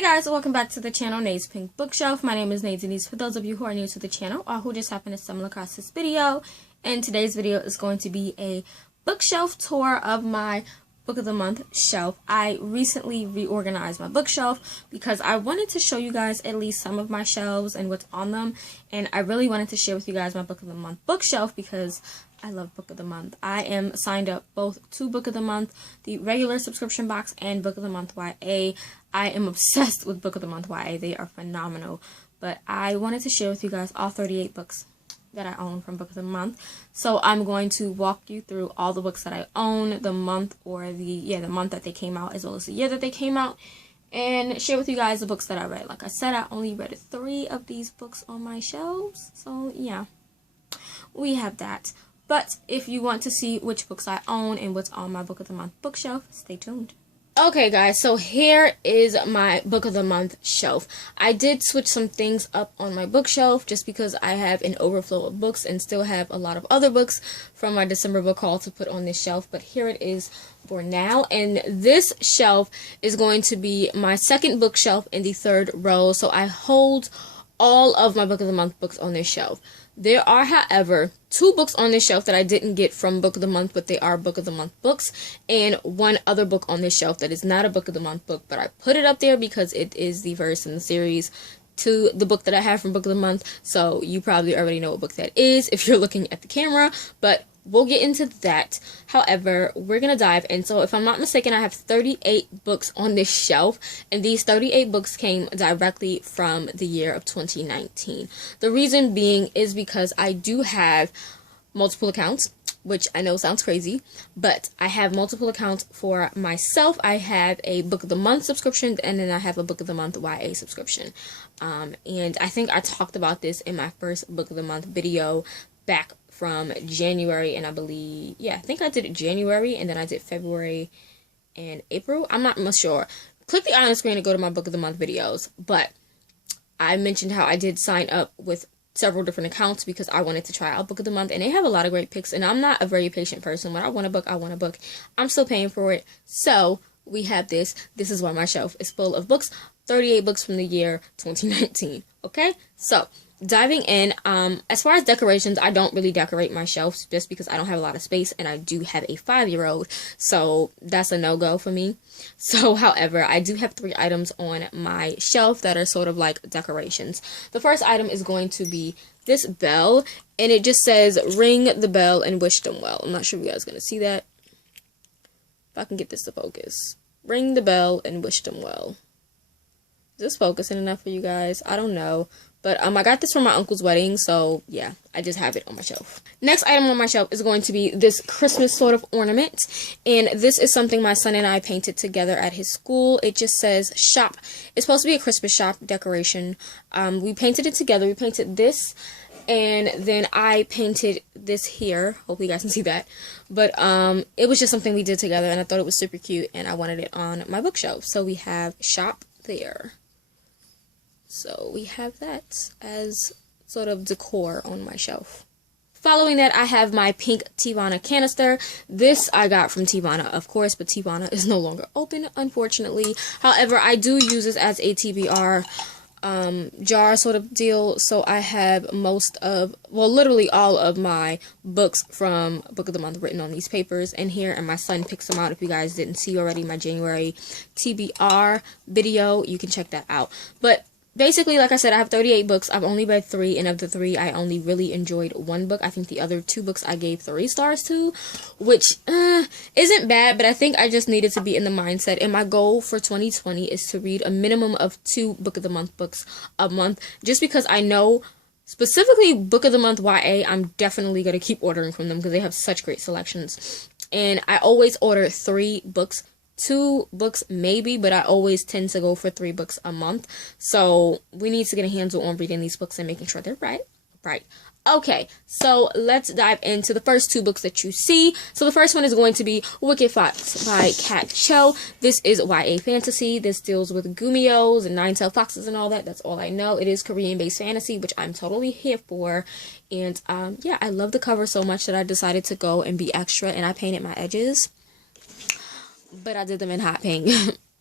Hey guys, welcome back to the channel, Nate's Pink Bookshelf. My name is Nate Denise. For those of you who are new to the channel or who just happened to stumble across this video, and today's video is going to be a bookshelf tour of my Book of the Month shelf. I recently reorganized my bookshelf because I wanted to show you guys at least some of my shelves and what's on them, and I really wanted to share with you guys my Book of the Month bookshelf because I love Book of the Month. I am signed up both to Book of the Month, the regular subscription box, and Book of the Month YA. I am obsessed with Book of the Month YA. They are phenomenal. But I wanted to share with you guys all 38 books that I own from Book of the Month. So I'm going to walk you through all the books that I own, the month or the month that they came out, as well as the year that they came out, and share with you guys the books that I read. Like I said, I only read 3 of these books on my shelves. So yeah, we have that. But if you want to see which books I own and what's on my Book of the Month bookshelf, stay tuned. Okay guys, so here is my Book of the Month shelf. I did switch some things up on my bookshelf just because I have an overflow of books and still have a lot of other books from my December book haul to put on this shelf. But here it is for now, and this shelf is going to be my second bookshelf in the 3rd row. So I hold all of my Book of the Month books on this shelf. There are, however, 2 books on this shelf that I didn't get from Book of the Month, but they are Book of the Month books, and 1 other book on this shelf that is not a Book of the Month book, but I put it up there because it is the first in the series to the book that I have from Book of the Month, so you probably already know what book that is if you're looking at the camera, but we'll get into that. However, we're going to dive in. So if I'm not mistaken, I have 38 books on this shelf, and these 38 books came directly from the year of 2019. The reason being is because I do have multiple accounts, which I know sounds crazy, but I have multiple accounts for myself. I have a Book of the Month subscription, and then I have a Book of the Month YA subscription. And I think I talked about this in my first Book of the Month video back from January, and I think I did it January, and then I did February and April. I'm not much sure. Click the eye on the screen to go to my Book of the Month videos, but I mentioned how I did sign up with several different accounts because I wanted to try out Book of the Month, and they have a lot of great picks, and I'm not a very patient person. When I want a book, I want a book. I'm still paying for it, so we have this. This is why my shelf is full of books, 38 books from the year 2019, okay? So diving in, as far as decorations, I don't really decorate my shelves just because I don't have a lot of space, and I do have a 5-year-old, so that's a no-go for me. So, however, I do have 3 items on my shelf that are sort of like decorations. The first item is going to be this bell, and it just says, "Ring the bell and wish them well." I'm not sure if you guys are going to see that. If I can get this to focus. Ring the bell and wish them well. Is this focusing enough for you guys? I don't know. But I got this from my uncle's wedding, so yeah, I just have it on my shelf. Next item on my shelf is going to be this Christmas sort of ornament, and this is something my son and I painted together at his school. It just says shop. It's supposed to be a Christmas shop decoration. We painted it together. We painted this, and then I painted this here. Hopefully you guys can see that. But it was just something we did together, and I thought it was super cute, and I wanted it on my bookshelf. So we have shop there. So we have that as sort of decor on my shelf. Following that, I have my pink Teavana canister. This I got from Teavana, of course, but Teavana is no longer open, unfortunately. However, I do use this as a TBR jar sort of deal. So I have literally all of my books from Book of the Month written on these papers in here, and my son picks them out. If you guys didn't see already my January TBR video, you can check that out. But basically, like I said, I have 38 books. I've only read 3, and of the 3, I only really enjoyed 1 book. I think the other 2 books I gave 3 stars to, which isn't bad, but I think I just needed to be in the mindset. And my goal for 2020 is to read a minimum of 2 Book of the Month books a month, just because I know, specifically Book of the Month YA, I'm definitely going to keep ordering from them because they have such great selections. And I always order 3 books. 2 books maybe, but I always tend to go for 3 books a month. So we need to get a handle on reading these books and making sure they're right. Okay, so let's dive into the first 2 books that you see. So the first one is going to be Wicked Fox by Kat Cho. This is YA fantasy. This deals with gumios and nine-tailed foxes and all that. That's all I know. It is Korean-based fantasy, which I'm totally here for. And yeah, I love the cover so much that I decided to go and be extra, and I painted my edges. But I did them in hot pink.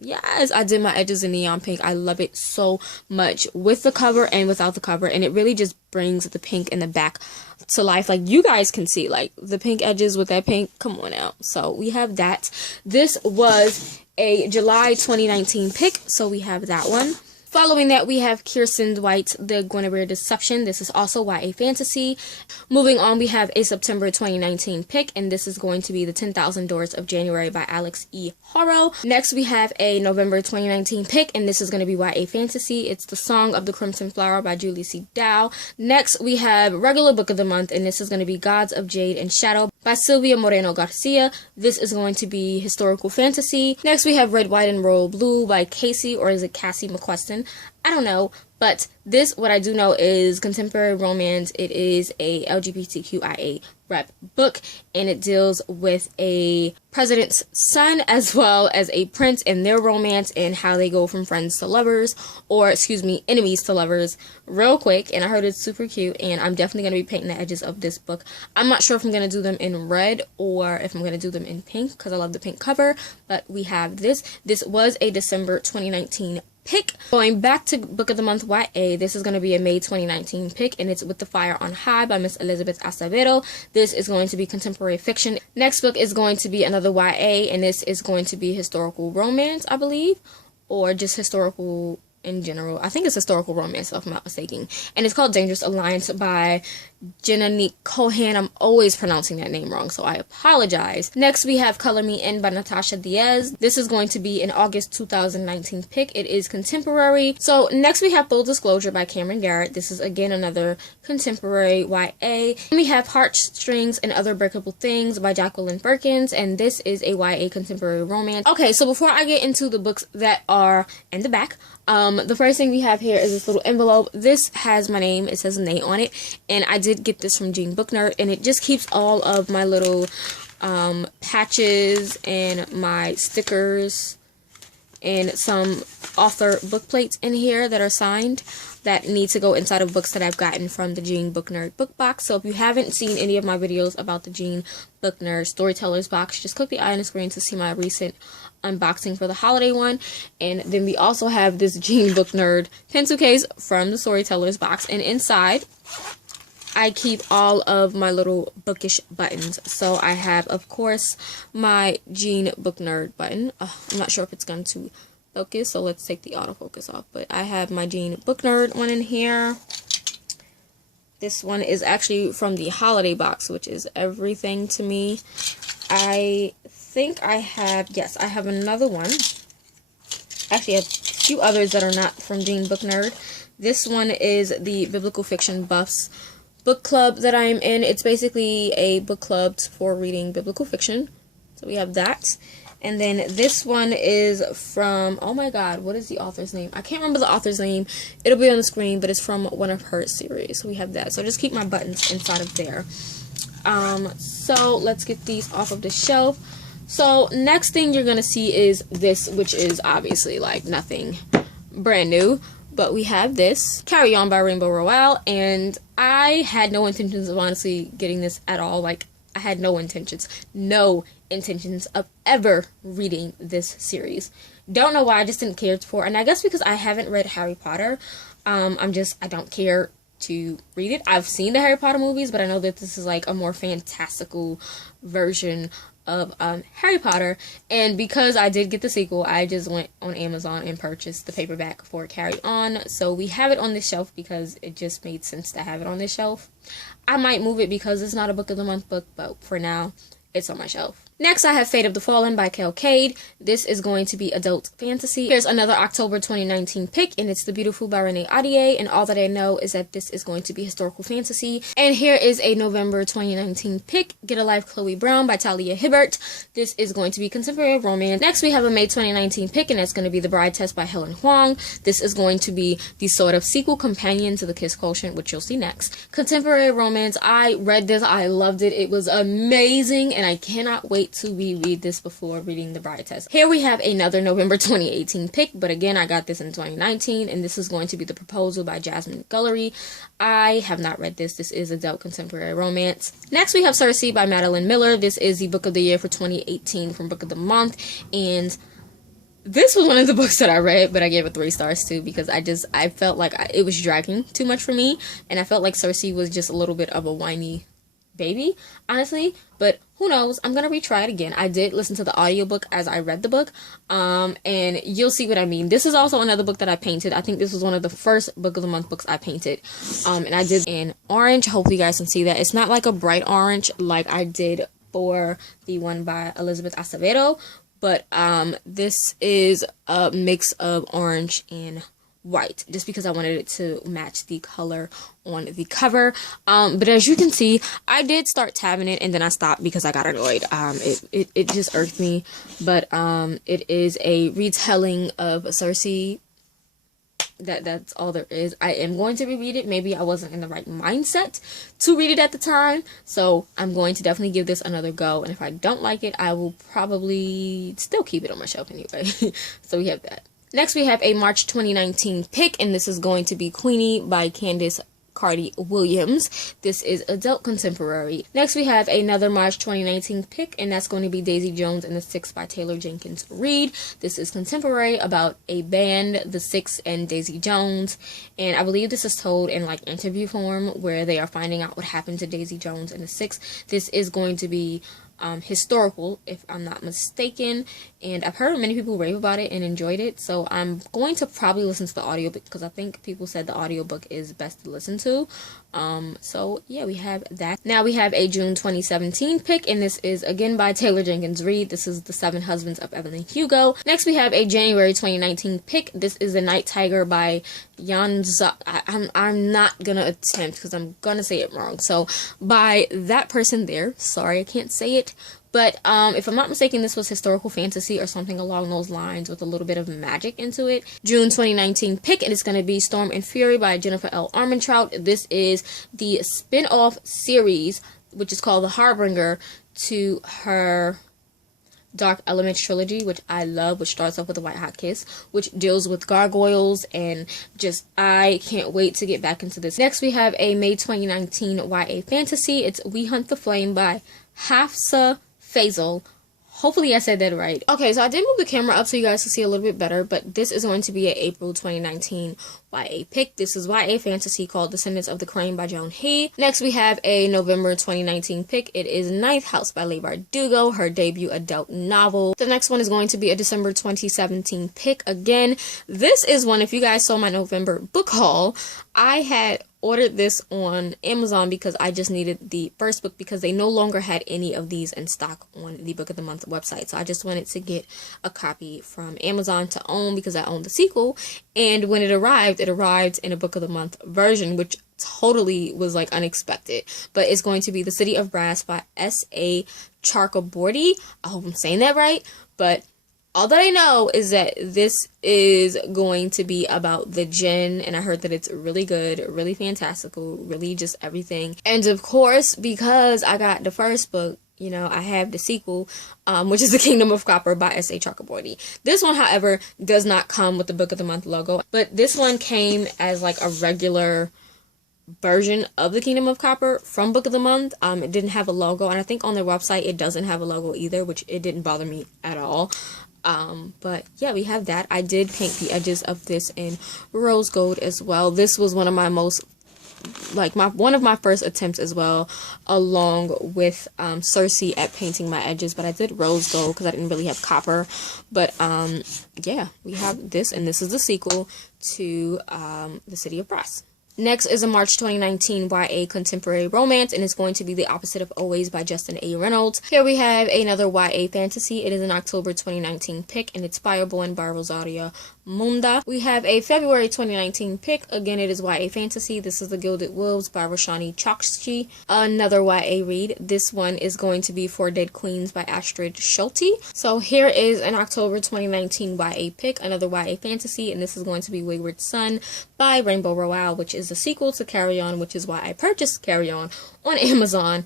Yes, I did my edges in neon pink. I love it so much with the cover and without the cover, and it really just brings the pink in the back to life. Like, you guys can see, like, the pink edges with that pink. Come on out. So we have that. This was a July 2019 pick, so we have that one. Following that, we have Kiersten White, The Guinevere Deception. This is also YA fantasy. Moving on, we have a September 2019 pick, and this is going to be The 10,000 Doors of January by Alix E. Harrow. Next, we have a November 2019 pick, and this is going to be YA fantasy. It's The Song of the Crimson Flower by Julie C. Dow. Next, we have regular book of the month, and this is going to be Gods of Jade and Shadow by Silvia Moreno-Garcia. This is going to be historical fantasy. Next, we have Red, White, and Royal Blue by Casey, or is it Cassie McQuiston? I don't know, but this, what I do know, is contemporary romance. It is a LGBTQIA rep book, and it deals with a president's son as well as a prince and their romance and how they go from friends to lovers, or excuse me, enemies to lovers real quick. And I heard it's super cute, and I'm definitely going to be painting the edges of this book. I'm not sure if I'm going to do them in red or if I'm going to do them in pink because I love the pink cover, but we have this. This was a December 2019 pick. Going back to Book of the Month YA, this is going to be a May 2019 pick, and it's With the Fire on High by Miss Elizabeth Acevdeo. This is going to be contemporary fiction. Next book is going to be another YA, and this is going to be historical romance, I believe, or just historical in general. I think it's historical romance, if I'm not mistaken. And it's called Dangerous Alliance by Jennieke Cohen. I'm always pronouncing that name wrong, so I apologize. Next, we have Color Me In by Natasha Diaz. This is going to be an August 2019 pick. It is contemporary. So next, we have Full Disclosure by Camryn Garrett. This is again another contemporary YA. And we have Heartstrings and Other Breakable Things by Jacqueline Perkins, and this is a YA contemporary romance. Okay, so before I get into the books that are in the back, the first thing we have here is this little envelope. This has my name. It says Nate on it, and I did get this from Jean Book Nerd, and it just keeps all of my little patches and my stickers and some author book plates in here that are signed that need to go inside of books that I've gotten from the Jean Book Nerd book box. So if you haven't seen any of my videos about the Jean Book Nerd Storytellers box, just click the eye on the screen to see my recent unboxing for the holiday one. And then we also have this Jean Book Nerd pencil case from the Storytellers box, and inside I keep all of my little bookish buttons. So I have, of course, my Jean Book Nerd button. I'm not sure if it's going to focus, so let's take the autofocus off. But I have my Jean Book Nerd one in here. This one is actually from the holiday box, which is everything to me. I think I have, yes, I have another one. Actually, I have a few others that are not from Jean Book Nerd. This one is the Biblical Fiction Buffs book club that I'm in. It's basically a book club for reading biblical fiction. So we have that. And then this one is from, oh my god, what is the author's name? I can't remember the author's name. It'll be on the screen, but it's from one of her series. So we have that. So just keep my buttons inside of there. So let's get these off of the shelf. So next thing you're gonna see is this, which is obviously like nothing brand new. But we have this, Carry On by Rainbow Rowell, and I had no intentions of honestly getting this at all. Like, I had no intentions of ever reading this series. Don't know why, I just didn't care for it. And I guess because I haven't read Harry Potter, I don't care to read it. I've seen the Harry Potter movies, but I know that this is like a more fantastical version of Harry Potter, and because I did get the sequel, I just went on Amazon and purchased the paperback for Carry On. So we have it on this shelf because it just made sense to have it on this shelf. I might move it because it's not a book of the month book, but for now it's on my shelf. Next, I have Fate of the Fallen by Kade. This is going to be adult fantasy. Here's another October 2019 pick, and it's The Beautiful by Renee Ahdieh, and all that I know is that this is going to be historical fantasy. And here is a November 2019 pick, Get a Life Chloe Brown by Talia Hibert. This is going to be contemporary romance. Next, we have a May 2019 pick, and that's going to be The Bride Test by Helen Hoang. This is going to be the sort of sequel companion to The Kiss Quotient, which you'll see next. Contemporary romance. I read this. I loved it. It was amazing, and I cannot wait to reread this before reading The Bride Test. Here we have another November 2018 pick, but again, I got this in 2019, and this is going to be The Proposal by Jasmine Gullery. I have not read this. This is adult contemporary romance. Next, we have Circe by Madeline Miller. This is the book of the year for 2018 from Book of the Month, and this was one of the books that I read, but I gave it 3 stars too, because I felt like it was dragging too much for me, and I felt like Cersei was just a little bit of a whiny baby, honestly. But who knows, I'm gonna retry it again. I did listen to the audiobook as I read the book, and you'll see what I mean. This is also another book that I painted. I think this was one of the first book of the month books I painted, and I did in orange. Hopefully you guys can see that. It's not like a bright orange like I did for the one by Elizabeth Acevdeo, but this is a mix of orange and white, just because I wanted it to match the color on the cover. But as you can see, I did start tabbing it and then I stopped because I got annoyed. It just irked me. But it is a retelling of Cersei. That's all there is. I am going to reread it. Maybe I wasn't in the right mindset to read it at the time, so I'm going to definitely give this another go, and if I don't like it, I will probably still keep it on my shelf anyway. So we have that. Next we have a March 2019 pick, and this is going to be Queenie by Candace Cardi Williams. This is adult contemporary. Next we have another March 2019 pick, and that's going to be Daisy Jones and the Six by Taylor Jenkins Reid. This is contemporary about a band, the Six and Daisy Jones, and I believe this is told in like interview form where they are finding out what happened to Daisy Jones and the Six. This is going to be historical, if I'm not mistaken, and I've heard many people rave about it and enjoyed it, so I'm going to probably listen to the audiobook because I think people said the audiobook is best to listen to. So yeah, we have that. Now we have a June 2017 pick, and this is again by Taylor Jenkins Reid. This is The Seven Husbands of Evelyn Hugo. Next we have a January 2019 pick. This is The Night Tiger by Yanza. I'm not gonna attempt because I'm gonna say it wrong, so by that person there, sorry I can't say it. But if I'm not mistaken, this was historical fantasy or something along those lines with a little bit of magic into it. June 2019 pick, and it's going to be Storm and Fury by Jennifer L. Armentrout. This is the spin-off series, which is called The Harbinger, to her Dark Elements trilogy, which I love, which starts off with A White Hot Kiss, which deals with gargoyles, and just, I can't wait to get back into this. Next, we have a May 2019 YA fantasy. It's We Hunt the Flame by Hafsa Faisal. Hopefully I said that right. Okay, so I did move the camera up so you guys can see a little bit better, but this is going to be an April 2019 YA pick. This is YA fantasy called Descendants of the Crane by Joan He. Next we have a November 2019 pick. It is Ninth House by Leigh Bardugo, her debut adult novel. The next one is going to be a December 2017 pick. Again, this is one, if you guys saw my November book haul, I had ordered this on Amazon because I just needed the first book because they no longer had any of these in stock on the Book of the Month website. So I just wanted to get a copy from Amazon to own because I owned the sequel. And when it arrived in a Book of the Month version, which totally was like unexpected. But it's going to be The City of Brass by S.A. Chakraborty. I hope I'm saying that right. But all that I know is that this is going to be about the Jinn, and I heard that it's really good, really fantastical, really just everything. And of course, because I got the first book, you know, I have the sequel, which is The Kingdom of Copper by S.A. Chakraborty. This one, however, does not come with the Book of the Month logo, but this one came as like a regular version of The Kingdom of Copper from Book of the Month. It didn't have a logo, and I think on their website it doesn't have a logo either, which it didn't bother me at all. But yeah, we have that. I did paint the edges of this in rose gold as well. This was one of my most, like, one of my first attempts as well, along with Cersei at painting my edges, but I did rose gold because I didn't really have copper. But yeah, we have this, and this is the sequel to The City of Brass. Next is a March 2019 YA contemporary romance, and it's going to be The Opposite of Always by Justin A. Reynolds. Here we have another YA fantasy. It is an October 2019 pick, and it's Fireborn by Rosaria Munda. We have a February 2019 pick. Again, it is YA fantasy. This is The Gilded Wolves by Roshani Chokshi. Another YA read. This one is going to be Four Dead Queens by Astrid Schulte. So here is an October 2019 YA pick, another YA fantasy, and this is going to be Wayward Son by Rainbow Rowell, which is the sequel to Carry On, which is why I purchased Carry On Amazon.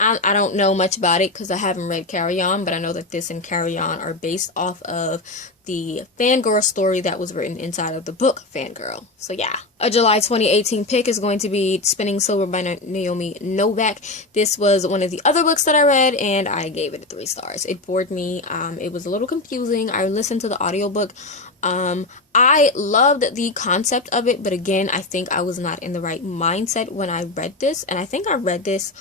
I don't know much about it because I haven't read Carry On, but I know that this and Carry On are based off of the Fangirl story that was written inside of the book Fangirl. So yeah. A July 2018 pick is going to be Spinning Silver by Naomi Novak. This was one of the other books that I read, and I gave it 3 stars. It bored me. It was a little confusing. I listened to the audiobook. I loved the concept of it, but again, I think I was not in the right mindset when I read this, and I think I read this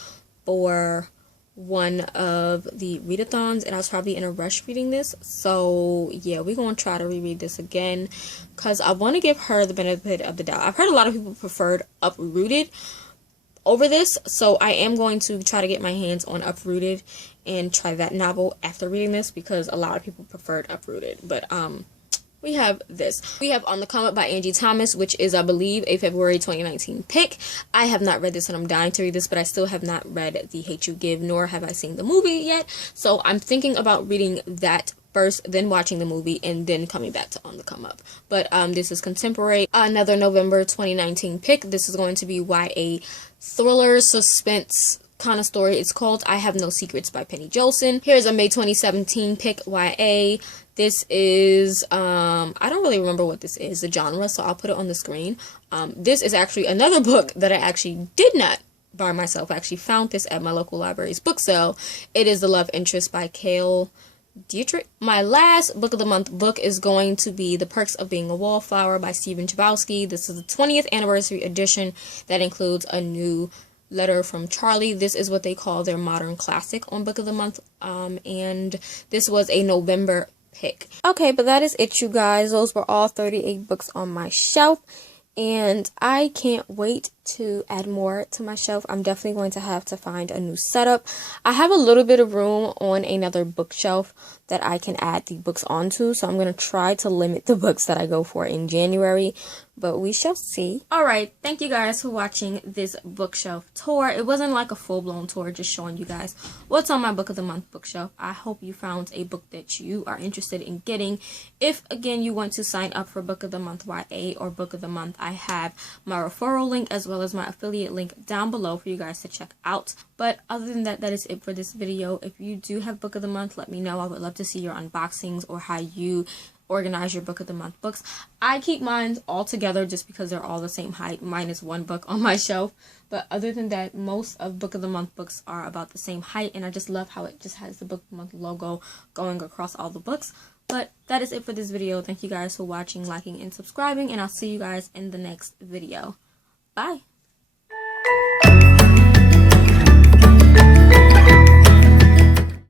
for one of the readathons, and I was probably in a rush reading this. So yeah, we're gonna try to reread this again because I want to give her the benefit of the doubt. I've heard a lot of people preferred Uprooted over this, so I am going to try to get my hands on Uprooted and try that novel after reading this because a lot of people preferred Uprooted. But we have this. We have On the Come Up by Angie Thomas, which is, I believe, a February 2019 pick. I have not read this and I'm dying to read this, but I still have not read The Hate U Give, nor have I seen the movie yet. So I'm thinking about reading that first, then watching the movie, and then coming back to On the Come Up. But this is contemporary. Another November 2019 pick. This is going to be YA thriller, suspense kind of story. It's called I Have No Secrets by Penny Jolson. Here's a May 2017 pick, YA. This is, I don't really remember what this is, the genre, so I'll put it on the screen. This is actually another book that I actually did not buy myself. I actually found this at my local library's book sale. It is The Love Interest by Cale Dietrich. My last book of the month book is going to be The Perks of Being a Wallflower by Stephen Chbosky. This is the 20th anniversary edition that includes a new letter from Charlie. This is what they call their modern classic on book of the month, and this was a November pick. Okay, but that is it, you guys. Those were all 38 books on my shelf, and I can't wait to add more to my shelf. I'm definitely going to have to find a new setup. I have a little bit of room on another bookshelf that I can add the books onto, so I'm going to try to limit the books that I go for in January, but we shall see. Alright, thank you guys for watching this bookshelf tour. It wasn't like a full-blown tour, just showing you guys what's on my book of the month bookshelf. I hope you found a book that you are interested in getting. If, again, you want to sign up for book of the month YA or book of the month, I have my referral link as well as my affiliate link down below for you guys to check out. But other than that, that is it for this video. If you do have book of the month, let me know. I would love to see your unboxings or how you organize your book of the month books. I keep mine all together just because they're all the same height, minus one book on my shelf. But other than that, most of book of the month books are about the same height, and I just love how it just has the book of the month logo going across all the books. But that is it for this video. Thank you guys for watching, liking, and subscribing, and I'll see you guys in the next video. Bye!